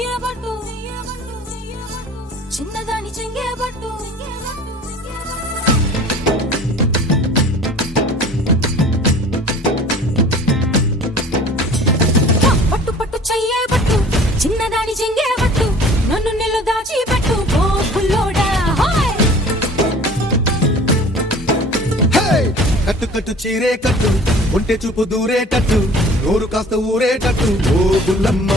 చెయ్యబట్టు చిన్నదాని చెంగేబట్టు పట్టు పట్టు చెయ్యబట్టు చిన్నదాని చెంగేబట్టు నన్ను నిల్లు దాచిపెట్టు ఓ పుల్లోడా కట్టు కట్టు చీరే కట్టు ఒంటె చూపు దూరేటట్టు నోరు కాస్త ఊరేటట్టు ఓ బుల్లమ్మ